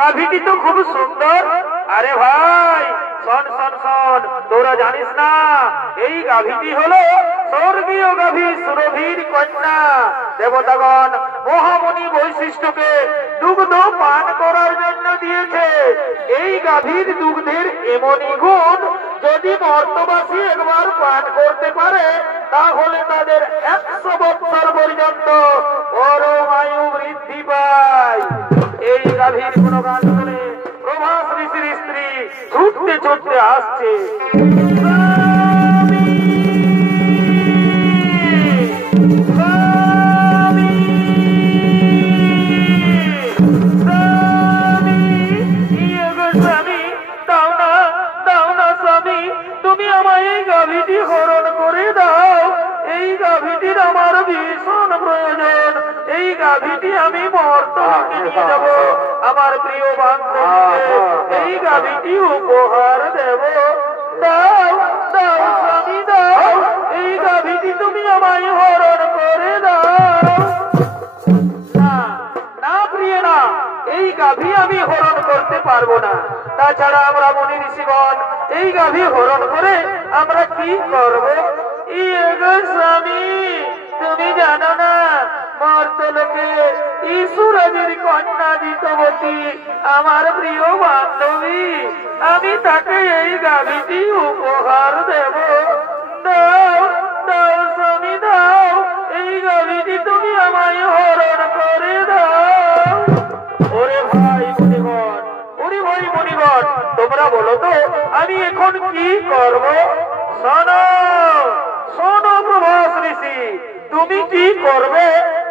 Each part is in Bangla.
গাভীটি তো খুব সুন্দর। আরে ভাই শোন শোন শোন, তোরা জানিস না এই গাভীটি হলো স্বর্গীয় গাভী সুরভীর কন্যা। দেবতাগণ মহামণি বৈশিষ্ট্যকে দুগ্ধ পান করার জন্য দিয়েছে। এই গাভীর দুগ্ধের এমনই গুণ, যদি মর্তবাসী একবার পান করতে পারে তাহলে তাদের 100 বছর পর্যন্ত পরমায়ু বৃদ্ধি পায়। এই গাভীর গুণগান করে প্রভাস ঋষির স্ত্রী ছুটতে ছুটতে আসছে। তুমি আমায় এই গাভীটি হরণ করে দাও। এই গাভীটির আমার ভীষণ প্রয়োজন। এই গাভীটি আমি মর্তলোকে নিয়ে যাব, আমার প্রিয় বান্ধবীকে এই গাভীটি উপহার দেব। দাও দাও স্বামী দাও, এই গাভীটি তুমি আমায় হরণ করে দাও। না না প্রিয় না, এই গাভী আমি হরণ করতে পারবো না। তাছাড়া আমরা মুনি ঋষিগণ এই গাভী হরণ করে আমরা কি করব? স্বামী তুমি জানো না মর্তলোকে ঈশ্বরের কন্যা জিতবতী আমার প্রিয় বান্ধবী, আমি তাকে এই গাভীটি উপহার দেব। দাও দাও স্বামী দাও, এই গাভীটি তুমি আমায় হরণ করে দাও। ওরে ভাই মুনিগণ, ওরে ভাই মুনিগণ, তোমরা বলো তো আমি এখন কি করব? শোনো শোনো প্রভাস ঋষি, তুমি কি করবে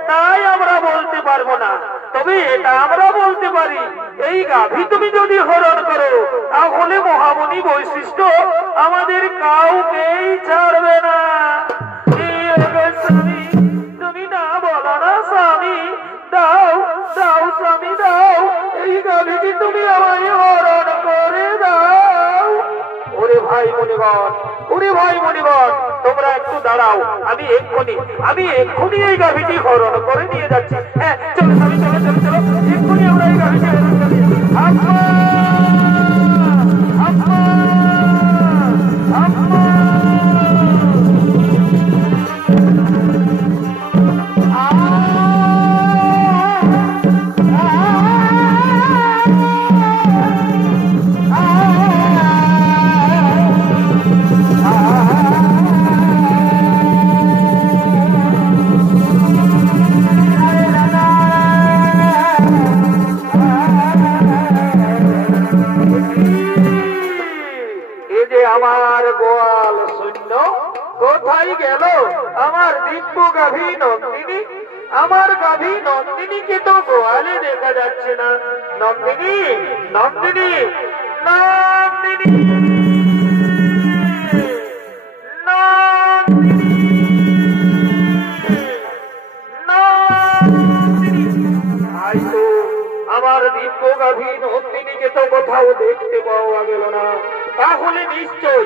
তাই আমরা বলতে পারবো না, তবে এটা আমরা বলতে পারি এই গাভী তুমি যদি হরণ করো তাহলে মহামণি বৈশিষ্ট্য আমাদের কাউকেই ছাড়বে না। তুমি না বলো না স্বামী, দাও দাও স্বামী দাও, এই গাভীটি তুমি আমায় হরণ করে দাও। ওরে ভাই মুনিগণ, ওরে ভাই মুনিগণ, তোমরা একটু দাঁড়াও, আমি এক্ষুনি এই গাভীটি হরণ করে নিয়ে যাচ্ছি। হ্যাঁ চলো স্বামী, চলো চলো চলো, এক্ষুনি আমরা এই গাভীটি হরণ করি। আম্মা আম্মা আম্মা, আমার গোয়াল শূন্য কোথায় গেল আমার দিব্য গাভী নন্দিনী? আমার গাভী নন্দিনীকে তো গোয়ালে দেখা যাচ্ছে না। নন্দিনী নন্দিনী নন্দিনী আমার দিব্য গাভী নন্দিনীকে তো কোথাও দেখতে পাওয়া গেল না। তাহলে নিশ্চয়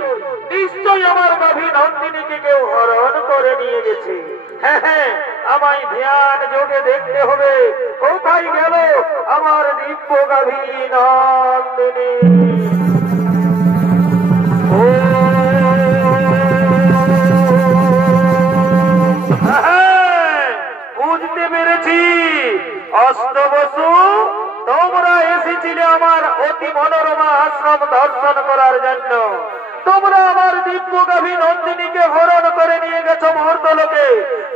নিশ্চয় আমার গাভী নন্দিনীকে কেউ হরণ করে নিয়ে গেছে। হ্যাঁ হ্যাঁ, আমায় ধ্যান যোগে দেখতে হবে কোথায় গেল আমার দিব্য গাভী নন্দিনী। বুঝতে পেরেছি অষ্টবসু, তোমরা এসেছিলে আমার অতি মনোরমা আশ্রম দর্শন করার জন্য। তোমরা আমার দিব্য গাভী নন্দিনীকে হরণ করে নিয়ে গেছো মর্তলোকে।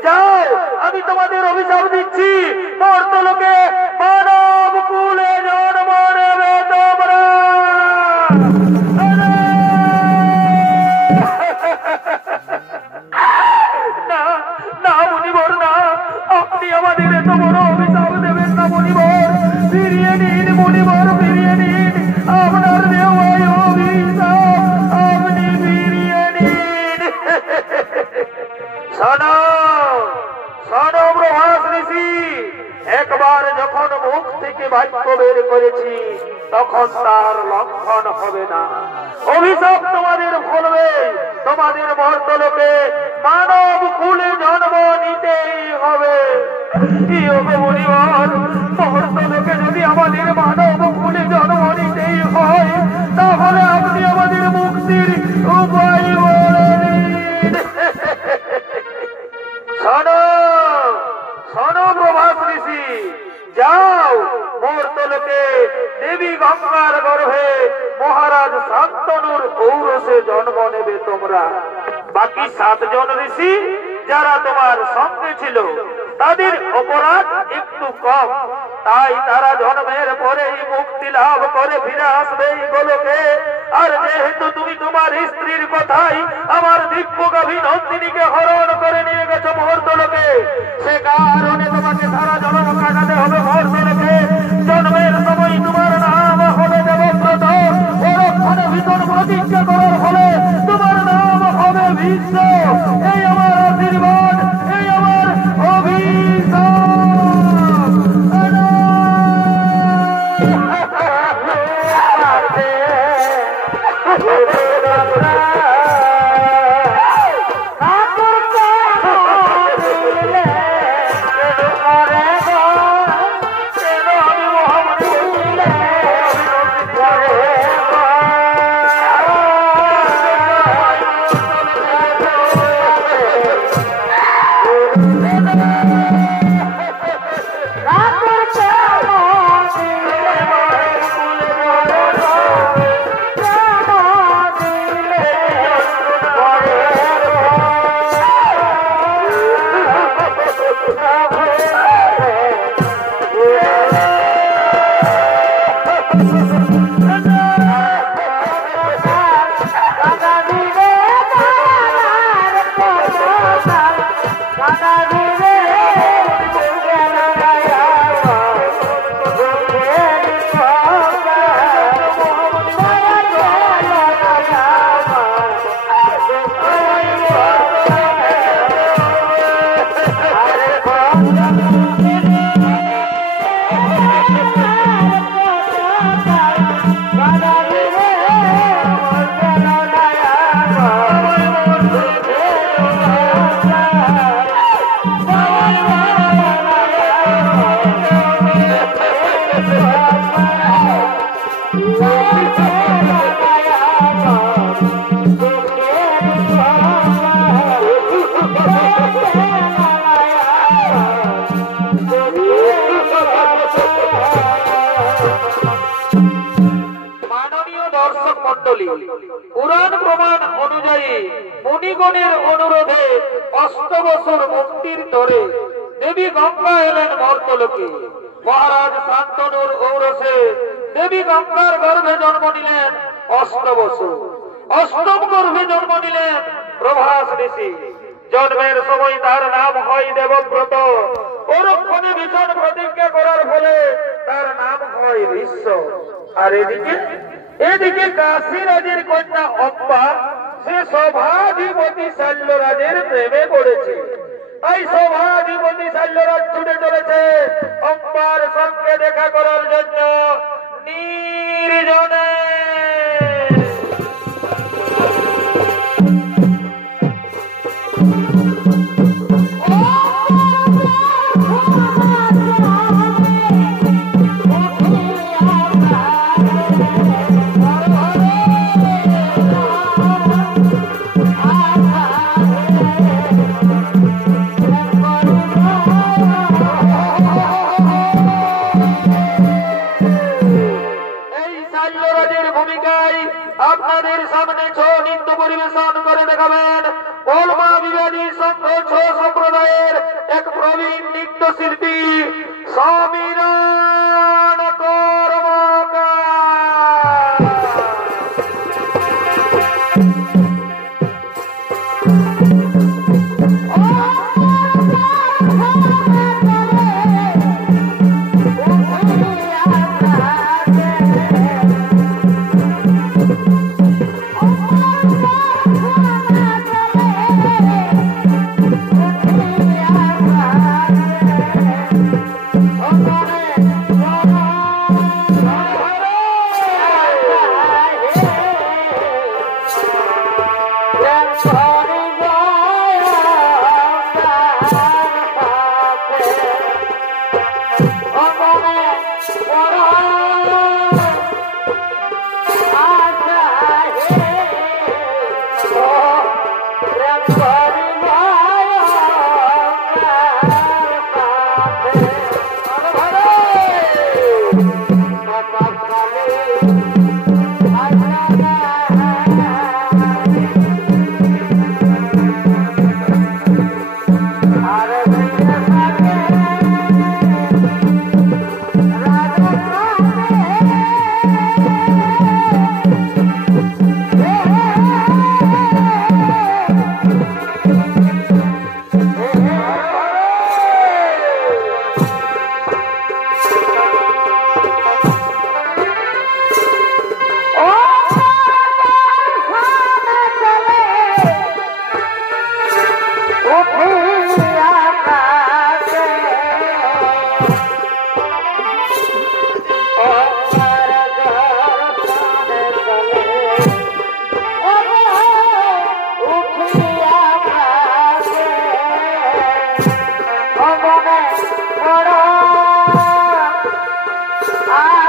যাও, আমি তোমাদের অভিশাপ দিচ্ছি, মর্তলোকে মানব বের করেছি তখন তার লঙ্ঘন হবে না। অভিশাপ তোমাদের ফলবে, তোমাদের মর্তলোকে মানব কুলে জন্ম নিতেই হবে। মর্তলোকে যদি আমাদের মানব কুলে জন্ম নিতেই হয়, তাহলে আপনি আমাদের মুক্তির উপায় বলে দিন। শোনো শোনো প্রভাস ঋষি, যাও মর্তলোকে দেবী গঙ্গার গর্ভে মহারাজ শান্তনুর ঔরসে জন্ম নেবে তোমরা। বাকি 7 জন ঋষি যারা তোমার সঙ্গে ছিল তাদের অপরাধ একটু কম, তাই তারা জন্মের পরেই মুক্তি লাভ করে ফিরে আসবে এই গোলকে। আর যেহেতু তুমি তোমার স্ত্রীর কথাই আমার দিব্যগাভী নন্দিনীকে হরণ করে নিয়ে গেছো মর্তলোকে, সে কারণে তোমাকে সারা জন্ম কাটাতে হবে মর্তলোকে। জন্মের সময় তোমার নাম হবে দেবব্রত, পরক্ষণে ভীষণ প্রতিজ্ঞা করার ফলে তোমার নাম হবে বিশ্ব। এই আমার আশীর্বাদ, এই আমার অভিশাপ। পুরাণ প্রমাণ অনুযায়ী মুনিগণের অনুরোধে 8 বছর মুক্তির ধরে দেবী গঙ্গা এলেন মর্তলোকে। মহারাজ শান্তনুর ঔরসে দেবী গঙ্গার গর্ভে জন্ম নিলেন 8 বছর। 8ম গর্ভে জন্ম নিলেন প্রভাস ঋষি। জন্মের সময় তার নাম হয় দেবব্রত, পরক্ষণে ভীষণ প্রতিজ্ঞা করার ফলে তার নাম হয় বিশ্ব। আর এদিকে কাশী রাজের কন্যা অম্বা, সে সভাধিপতি শৈলরাজের প্রেমে পড়েছে। তাই সভাধিপতি শৈলরাজ ছুটে চলেছে অম্বার সঙ্গে দেখা করার জন্য নির্জনে। আপনাদের সামনে ছৌ নৃত্য পরিবেশন করে দেখাবেন কলমা বিবাদী সংঘ ছৌ সম্প্রদায়ের এক প্রবীণ নৃত্যশিল্পী সমীরণ কর্মকার। Bye.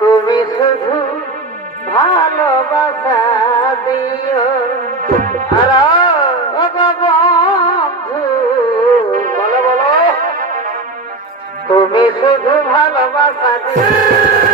তুমি শুধু ভালো ভালোবাসা দিও আর বন্ধু বলো বলো তুমি শুধু ভালোবাসা দিও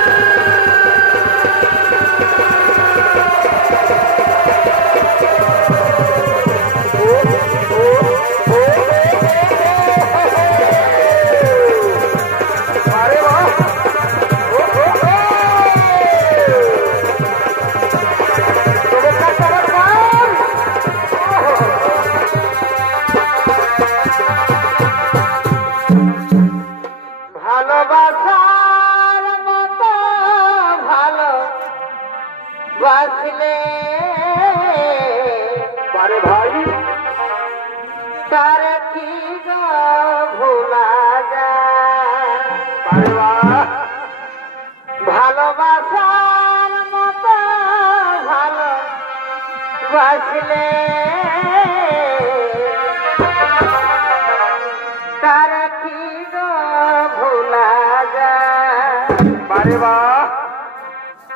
ভালোবাসার মতো ভালো বাসলে আরে ভাই তার কি গো ভোলা যায় আরে বাহ ভালোবাসার মতো ভালো বাসলে তার কি গো ভোলা যায় আরে বাহ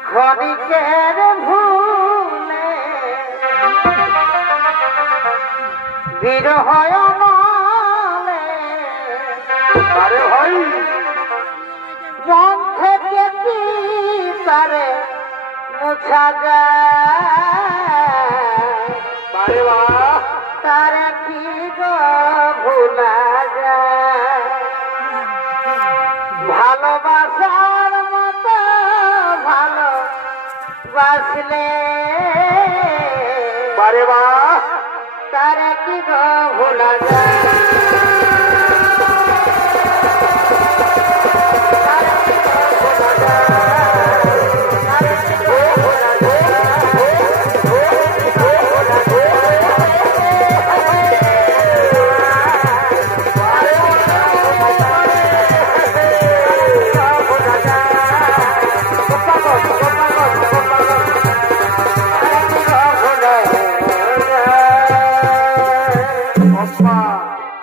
ক্ষণিকের ভুলে বিরহ মনে আরে ভাই মন থেকে কি তারে মুছা যায় আরে বাহ তারে কি গো ভোলা যায় ভালোবাসার মতো ভালো বাসলে আরে বাহ তারে কি গো ভোলা যায়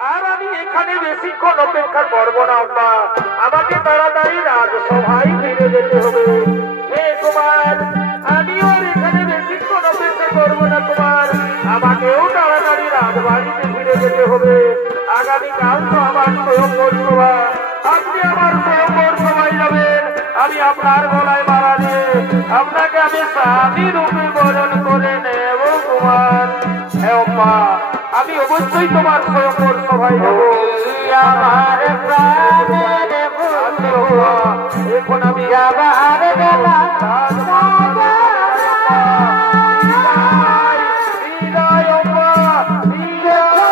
আর আমি এখানে বেশিক্ষণ অপেক্ষা করবো না আম্মা আমাকে তাড়াতাড়ি রাজসভায় ফিরে যেতে হবে হে কুমার আমিও আর এখানে বেশিক্ষণ অপেক্ষা করবো না কুমার আমাকেও তাড়াতাড়ি রাজবাড়িতে ফিরে যেতে হবে আগামীকাল তো আমার স্বয়ংবর সভা আপনি আমার স্বয়ংবর সভায় যাবেন আমি আপনার গলায় মারা দিয়ে আপনাকে আমি স্বামী রূপে বরণ করে নেব কুমার হে আম্মা আমি অবশ্যই তোমার স্বয়ংবর সভায় যাব আমার প্রাণের বন্ধু এখন আমি যাবার বেলা বিদায় আম্মা বিদায়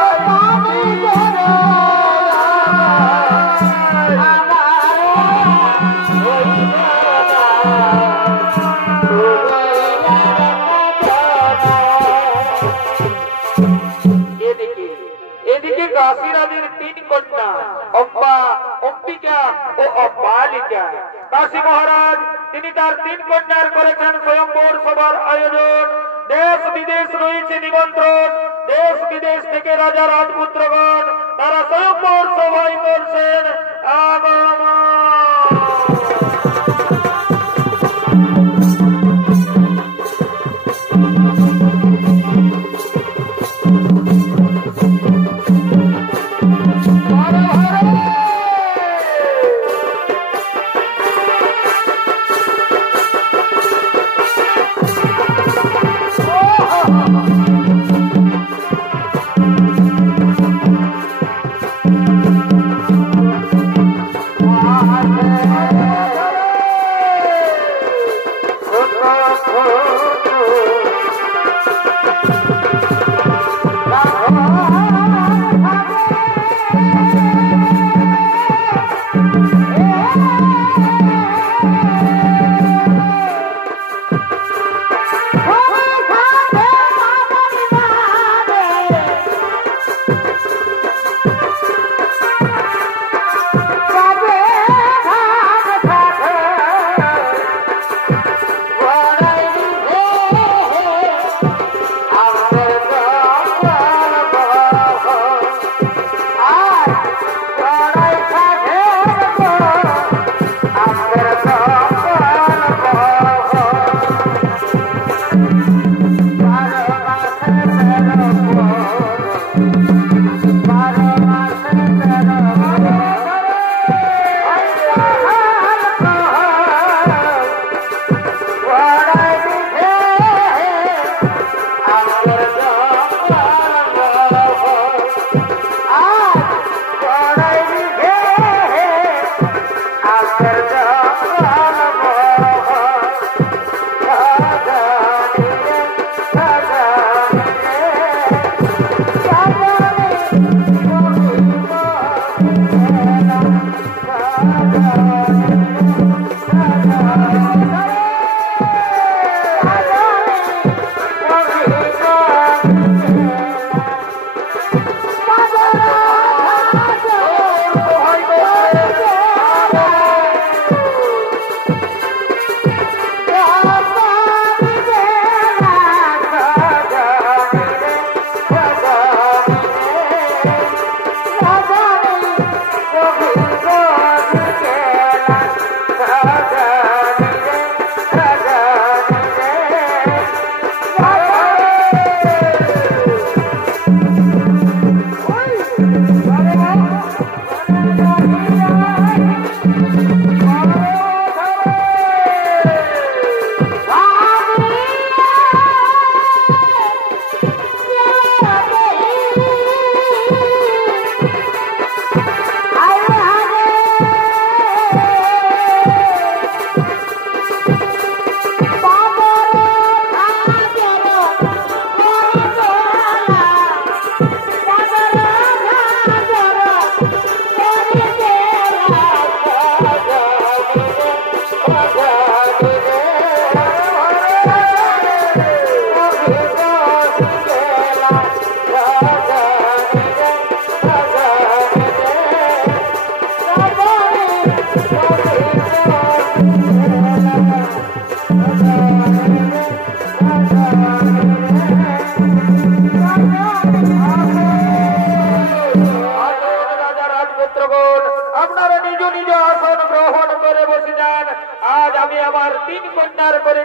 এদিকে কাশীরাজের তিন কন্যা অম্বা অম্বিকা ও অম্বালিকা কাশী মহারাজ তিনি তার তিন কন্যার করেছেন স্বয়ংবর সভার আয়োজন দেশ বিদেশ রয়েছে নিমন্ত্রণ দেশ বিদেশ থেকে রাজা রাজপুত্রগণ তারা স্বয়ংবর সভায় করছেন আগমন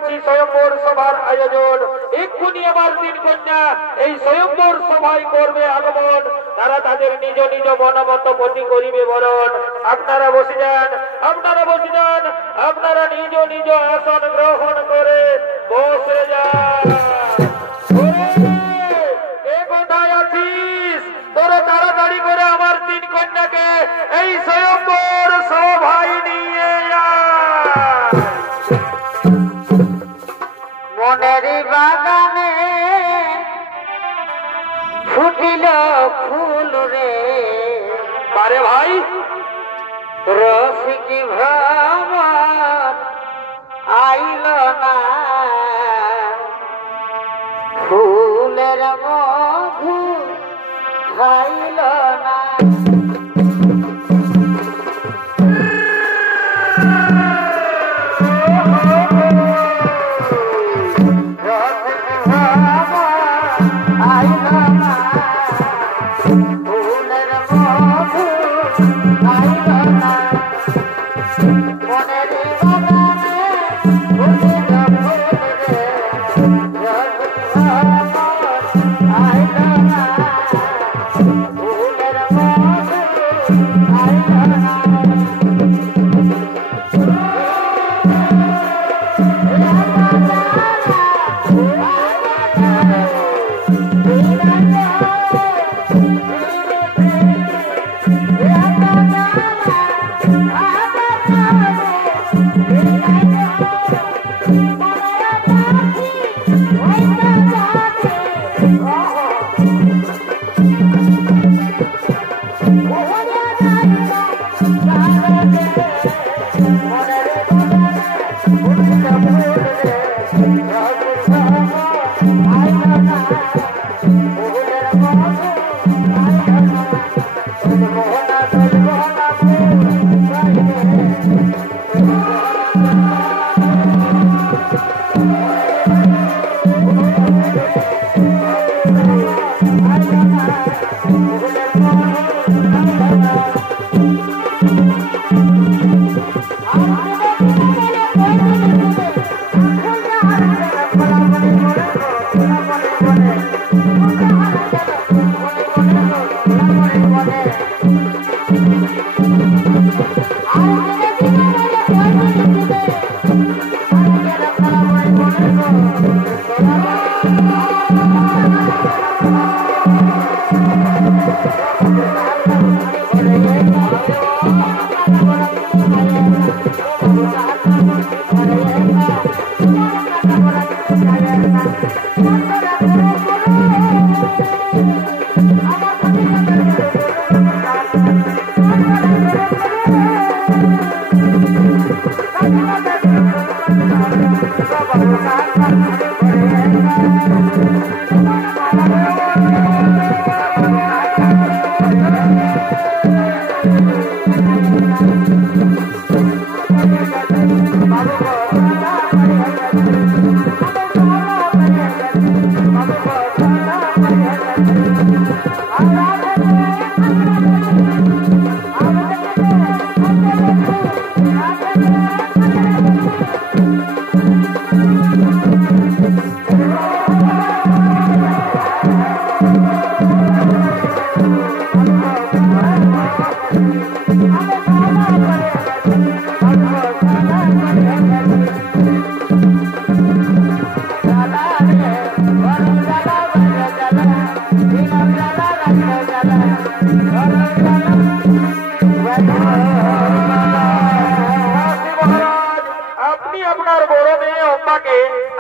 করেছি স্বয়ম্বর সভার আয়োজন। এক্ষুনি আমার তিন কন্যা এই স্বয়ম্বর সভায় করবে আগমন। তারা তাদের নিজ নিজ মনমত পতি করিবে বরণ। আপনারা বসে যান, আপনারা বসে যান, আপনারা নিজ নিজ আসন গ্রহণ করে বসে যান। কোথায় আছিস? তোরা তাড়াতাড়ি করে আমার তিন কন্যাকে এই স্বয়ম্বর সভায় নিয়ে আয়। মনের বাগানে ফুটিল ফুল রে, আরে ভাই, রসিকি ভ্রমণ আইল না, ফুলের মধু খাইল না।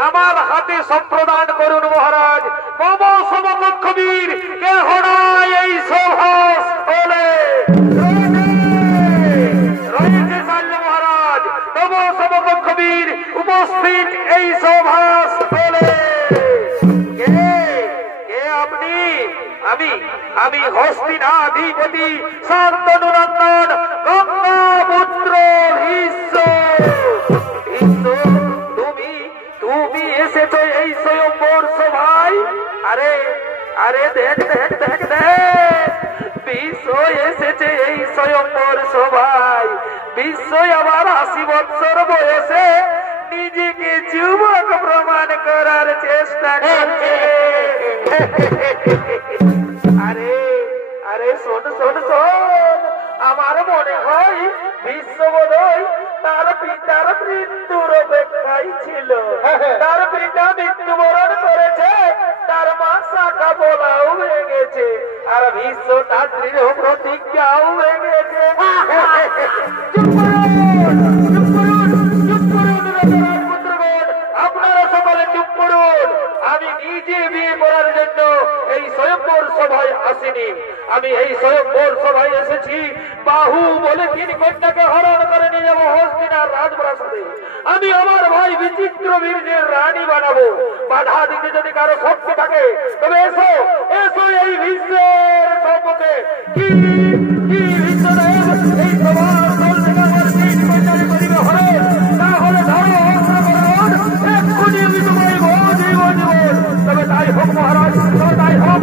আমার হাতে সম্প্রদান করুন মহারাজ। মম সমকক্ষবীর কে হনায় এই সভাস হলে রয়েছে মহারাজ। মম সমকক্ষবীর উপস্থিত এই সভাস হলে কে আপনি? আমি হস্তিনাধিপতি শান্তনু নন্দন গঙ্গাপুত্র ভীষ্ম। তুমি এসেছো এই স্বয়ম্বর সভায়? আরে দেখ বিশ্ব এসেছে এই স্বয়ম্বর সভায়। বিশ্ব আবার 80 বৎসর বয়সে নিজেকে যুবক প্রমাণ করার চেষ্টা করছে। আরে আরে শোন শোন শোন, আমার মনে হয় বিশ্ববোধই তার পিতার মৃত্যুর অপেক্ষায় ছিল। তার পিতা মৃত্যুবরণ করেছে, তার মা শাখা বলাও ভেঙেছে, আর বিশ্ব তার দৃঢ় প্রতিজ্ঞাও ভেঙেছে। চুপ করুন, চুপ করুন, চুপ করুন রাজপুত্রগণ, আপনারা সকলে চুপ করুন। আমি নিজে বিয়ে করার জন্য এই স্বয়ম্বর সভায় আসিনি। আমি এই স্বয়ম্বর সভায় এসেছি বাহু বলে 3 কন্যাকে হরণ করে নিয়ে যাবো হস্তিনার রাজপ্রাসাদে। আমি আমার ভাই বিচিত্র বীর্যের রানী বানাবো। বাধা দিতে যদি কারো শক্তি থাকে তবে এসো, এসো এই বিশ্বের সম্মুখে। কি কি বিশ্বদেব, এই সবার দল থেকে আমার 3 কন্যাকে করিবে হরণ, তাহলে ধরো অগ্রগণ, এক্ষুনি আমি তোমায় জীবন জীবন। তবে তাই হোক মহারাজ, তবে তাই হোক।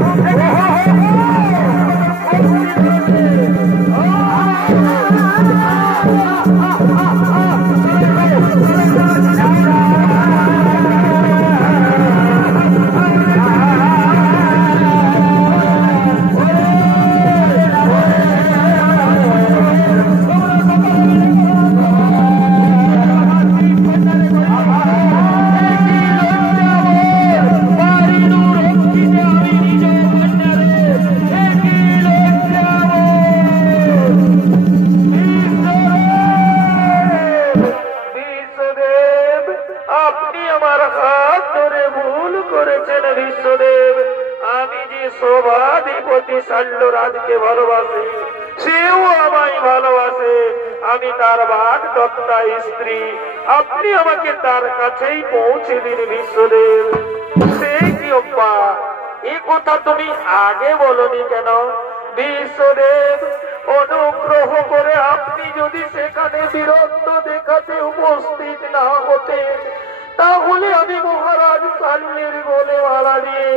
রাজকে ভালোবাসি, সেও আমায় ভালোবাসে। আমি তার বাঘ দত্তা স্ত্রী, আপনি আমাকে তার কাছেই পৌঁছে দিন বিশ্বদেব। সে কি অব্বা, এ কথা তুমি আগে বলনি কেন? বিশ্বদেব, অনুগ্রহ করে আপনি যদি সেখানে বীরত্ব দেখাতে উপস্থিত না হতেন, তাহলে আমি মহারাজ শাল্যের গলে মালা দিয়ে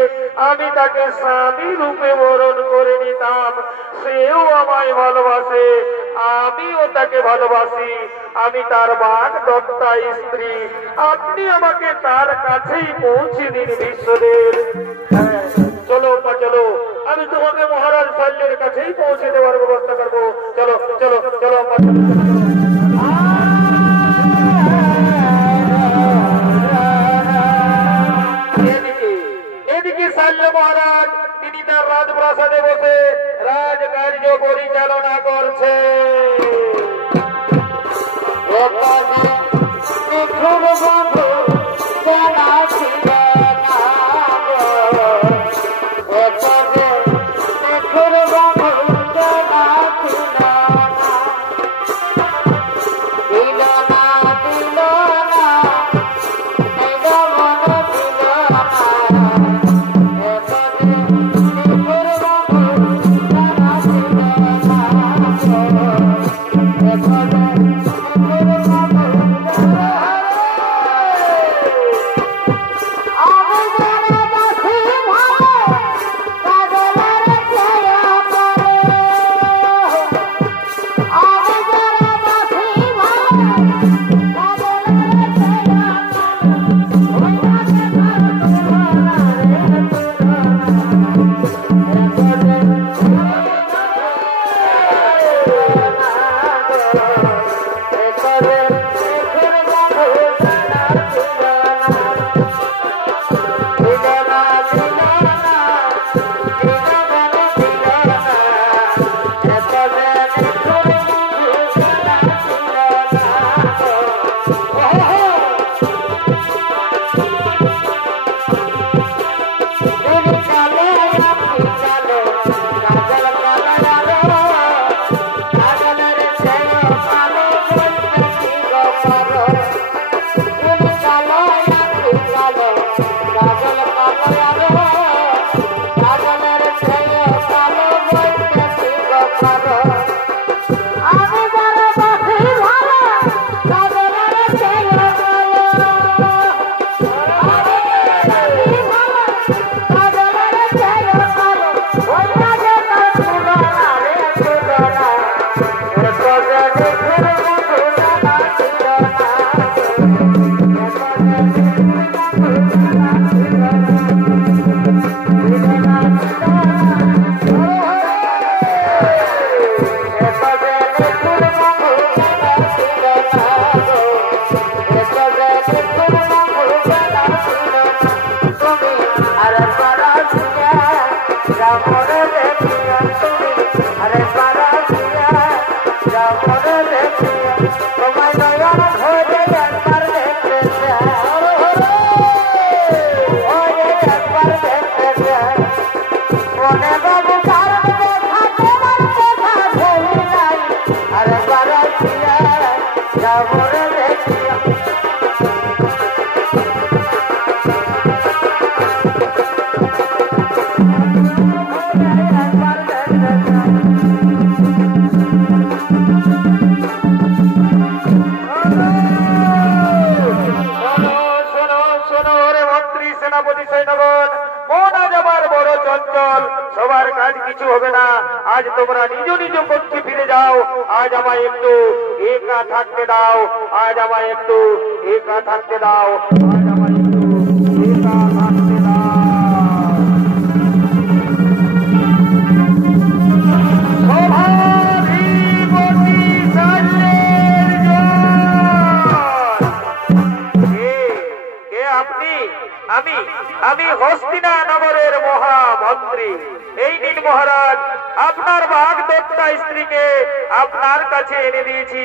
আমি তাকে স্বামী রূপে বরণ করে নিতাম। সেও আমায় ভালোবাসে, আমিও তাকে ভালোবাসি। আমি তার বাঘ দত্তা স্ত্রী, আপনি আমাকে তার কাছেই পৌঁছে দিন বিশ্বদেব। হ্যাঁ, চলো চলো, আমি তোমাকে মহারাজ শাল্যের কাছেই পৌঁছে দেওয়ার ব্যবস্থা করবো। চলো চলো চলো, শাল্য মহারাজ তিনি তার রাজপ্রাসাদে বসে রাজকার্য পরিচালনা করছে। সবার কাজ কিছু হবে না। আজ তোমরা নিজ নিজ পক্ষে ফিরে যাও। আজ আমায় একটু একা থাকতে দাও। আজ আমায় একটু একা থাকতে দাও। আজ আমায় একটু একা থাকতে দাও। আমি হস্তিনা নগরের মহামন্ত্রী। এই দিন মহারাজ, আপনার বাগদত্তা স্ত্রীকে আপনার কাছে এনে দিয়েছি,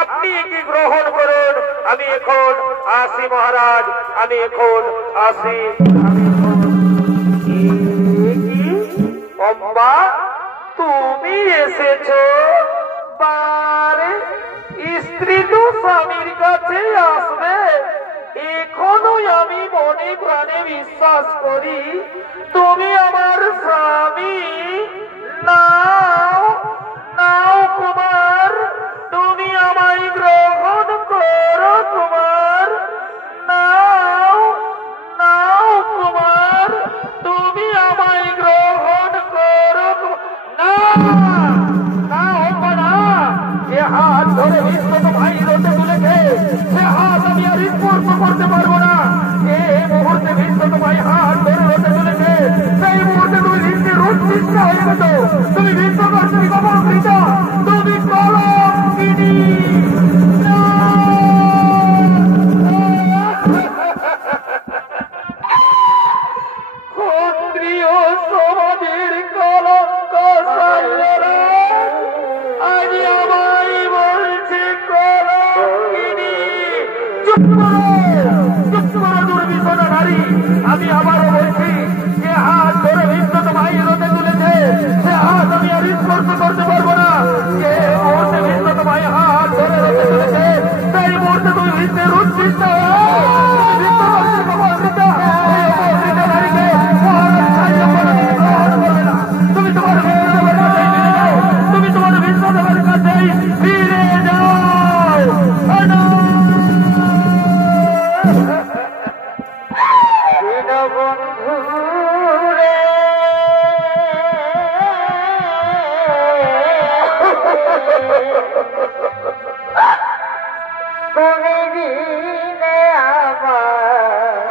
আপনি কি গ্রহণ করুন। আমি এখন আসি মহারাজ, আমি এখন আসি। অম্বা, তুমি এসেছো? বারে, স্ত্রী তো স্বামীর কাছে আসবে। এখনো আমি মনে প্রাণে বিশ্বাস করি তুমি আমার স্বামী। নাও নাও কুমার, তুমি আমায় গ্রহণ করো কুমার। নাও নাও কুমার, তুমি আমায় গ্রহণ করো। না না হোক না, যে হাত ধরে বিশ্বত ভাই রোটে তুলেছে সে হাত আমি আর স্পর্শ করতে পারবো না। যে মুহূর্তে বিশ্বত ভাই হাত ধরে রোটে তুলেছে সেই মুহূর্তে তুমি হিন্দে রোদ চিন্তা হয়ে গেছ। তুমি বিশ্বকর্মী কমকৃত, তুমি কলঙ্কিনী। ক্ষত্রিয় সমাজের কলঙ্ক সাইলেরা আজ আমায় বলছে কলঙ্কিনী। চুপ করো, চুপ করো দুর্বিষণা নারী। আমি আবারও বলছি, যে হাত ধরে বিশ্বত ভাই রোদে তুলেছে সে হাত আমি আর স্পর্শ করতে পারবো না। যে মুহূর্তে বিশ্বত ভাই হাত ধরে রোদে তুলেছে সেই মুহূর্তে তুমি বিশ্বের উচ্ছিষ্ট তুমি তোমার তুমি তোমার বিশ্বদেবের কাছেই ফিরে যাও। বন্ধু রে, তুমি দিনে আমার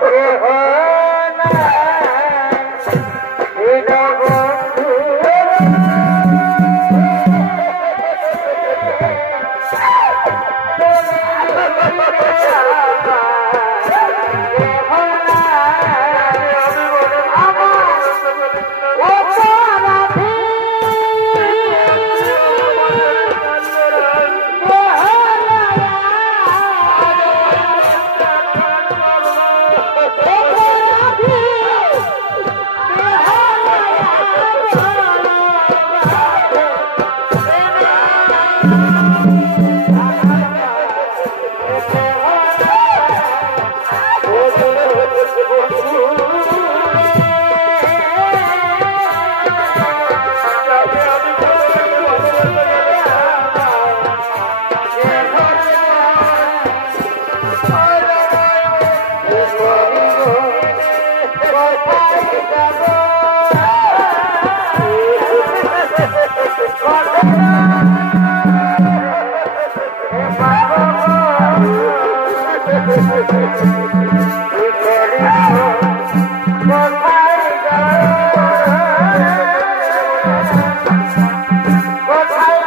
দেহ কোথায়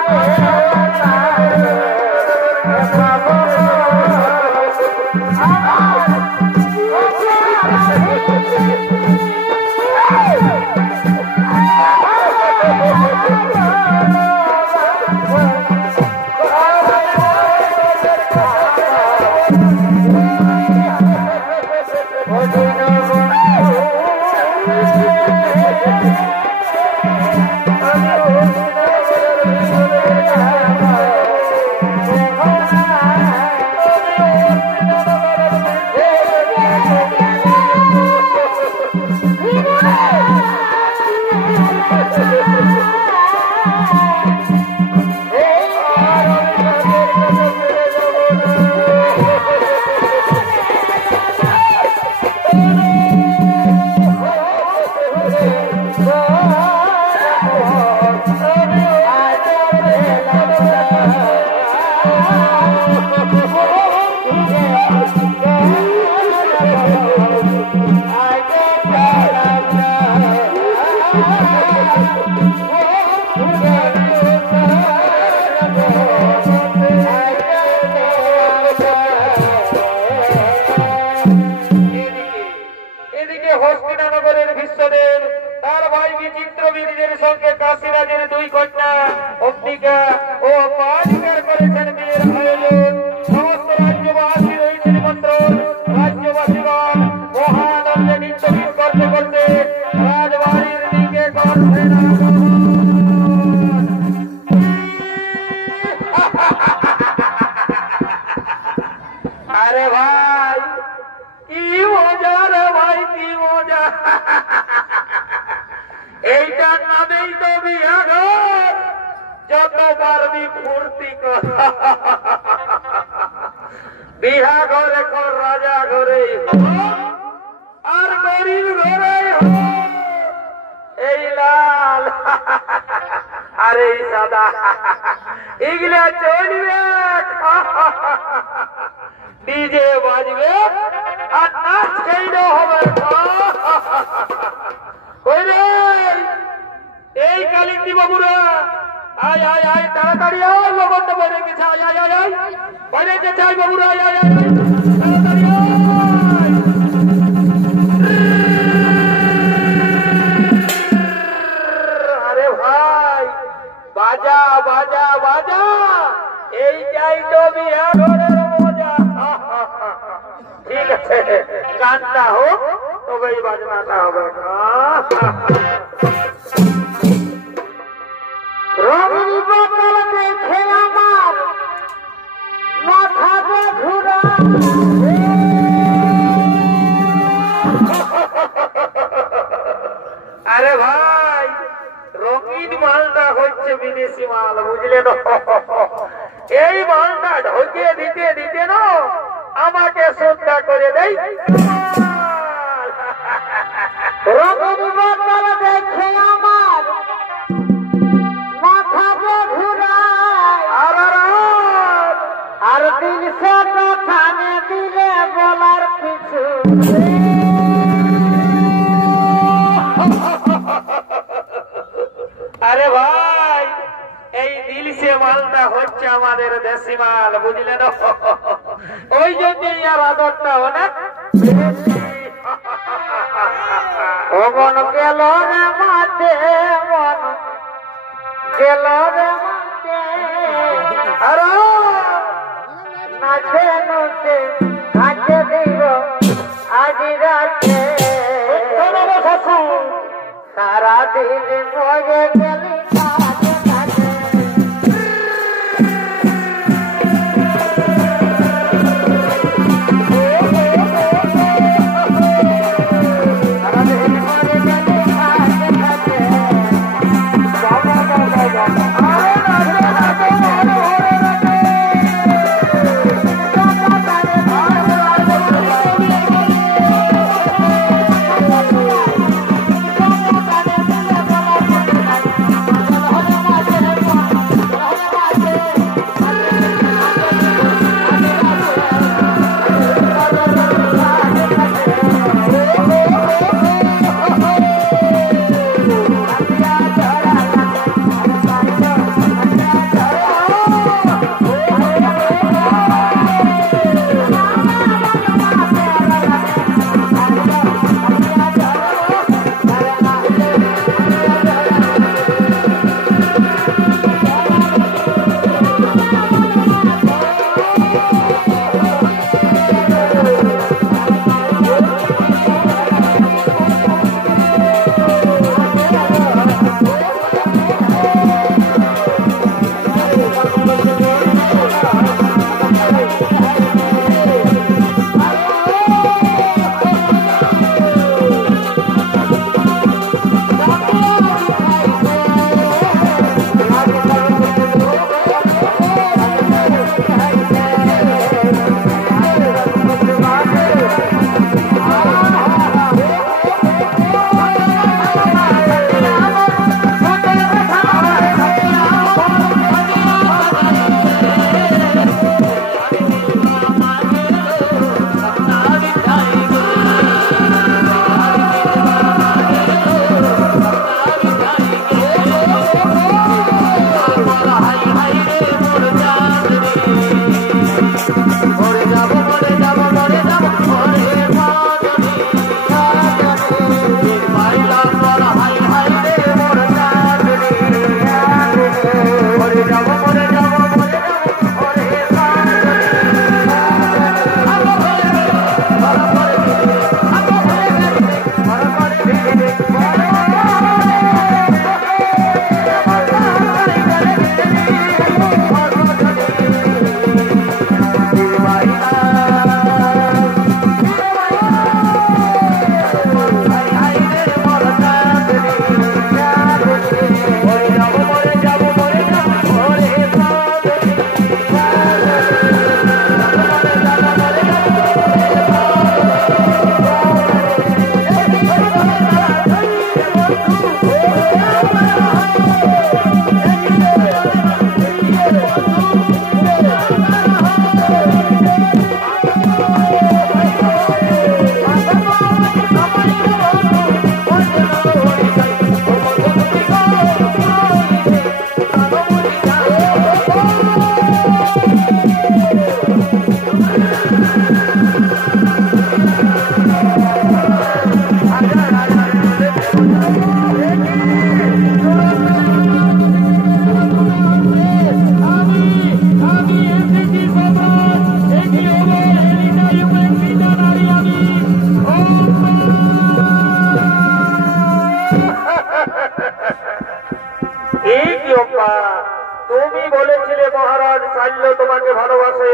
বলেছিলে মহারাজ শাল্য তোমাকে ভালোবাসে,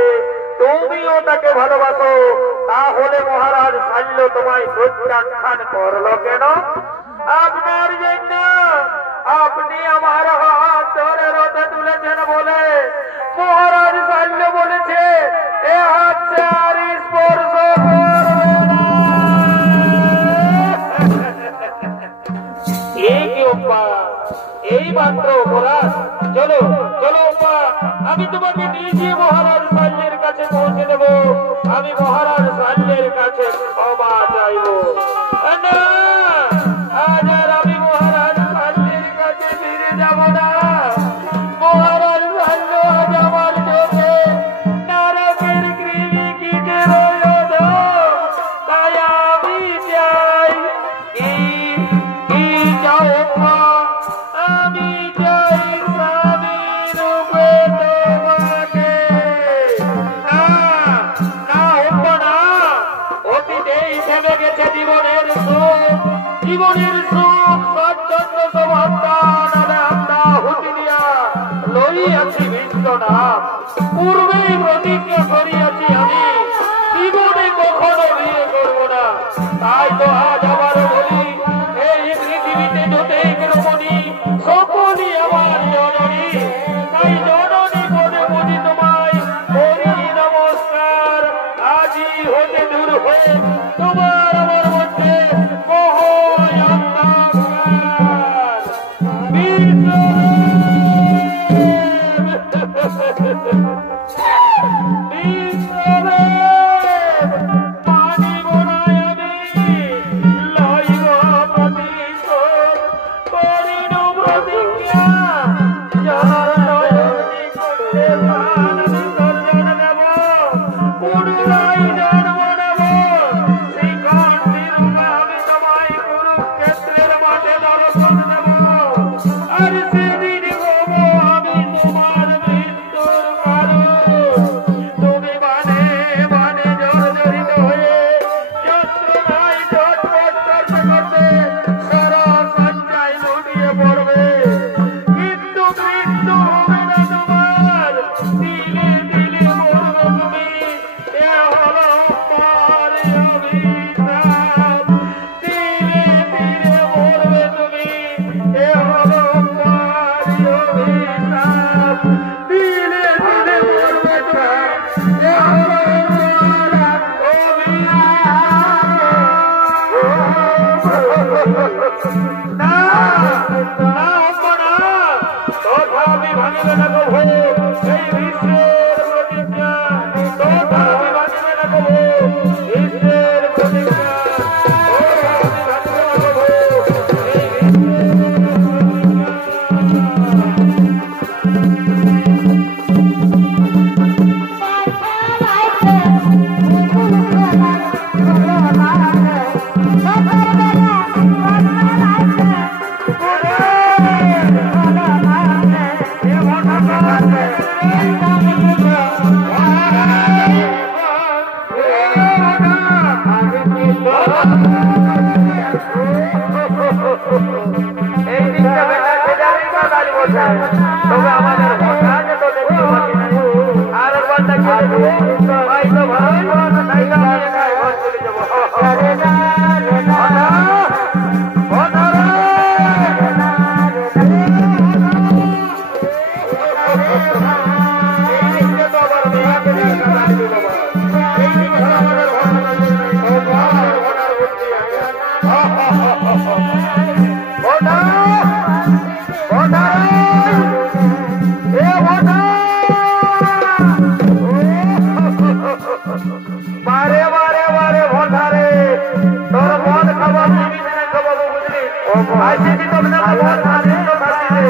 তুমিও তাকে ভালোবাসো, তাহলে মহারাজ শাল্য তোমায় প্রত্যাখ্যান করলো কেন? আপনার জন্য, আপনি আমার হাত ধরে রথে তুলেছেন বলে মহারাজ শাল্য বলেছে এ হাত আর স্পর্শ করবে না। এই মাত্র অপরাধ। চলো চলো আমি তোমাকে নিজে মহারাজ শাল্যের কাছে পৌঁছে দেব, আমি মহারাজ শাল্যের কাছে ক্ষমা চাইব। না, আজ আর আমি মহারাজ শাল্যের কাছে ফিরে যাব না। মহারাজ শাল্য আজ আমার চোখে নরকের কৃমি কিনে রইল, তাই আমি চাই কি চাও আমি চাই স্বামী রূপে তোমাকে। না, অতীতেই থেমে গেছে জীবনের সুখ, জীবনের সুখ সজ্জন্য সমাপ্তা হুতি দিয়া লইয়াছি বিশ্বনাথ। পূর্বেই প্রতিজ্ঞা করিয়াছি আমি জীবনে কখনো বিয়ে করব না, তাই তো আজ আবার বলি এই পৃথিবীতে যতই রমণী সকলই আমার জননী, তাই জননী বলে বলি তোমায় করি নমস্কার। আজই হতে দূর হয়ে তোমার আমার মধ্যে মোহ অন্ধকার। মানিব না আমি, লইব প্রতিশোধ, করিল প্রতিজ্ঞা, যার নয়নে করতে প্রাণ বিসর্জন দেব, পুনরায় জন্ম নেব। শ্রীকান্তের আমি তোমায় কুরুক্ষেত্রের মাঠে দর্শন দেব, আর সেদিন হব আমি তোমার মৃত্যুর কারণ। তুমি মানে মানে জর্জরিত হয়ে যন্ত্রণায় ছটফট করতে করতে সারা সঞ্চয় লুটিয়ে পড়বে, কিন্তু মৃত্যু হবে না তোমার, দিলে দিলে মরবে তুমি। এ হলো তোমার অভিশাপ, দিলে দিলে মরবে তুমি। এ হলো তোমার অভিশাপ, দিলে দিলে মরবে তুমি। এ হলো তোমার অভিশাপ। না, তথাপি ভাঙিবে না কভু এই বিশ্বের প্রতিজ্ঞা, তথাপি ভাঙিবে না কভু বিশ্বের প্রতিজ্ঞা, তথাপি ভাঙিবে না কভু এই তবে আমাদের ভোটাকে তো দেখতে পাচ্ছি না, আর একবারটা খেলে দেবো, ভাই তো ভালো তাই তো আমি একাই ঘর চলে যাবো। বারে বারে বারে ভোটারে তোর মদ খাবার নিবি না খাবো বুঝলি, আসিছি তোমরা ভোট খাচ্ছি তো খাচ্ছি।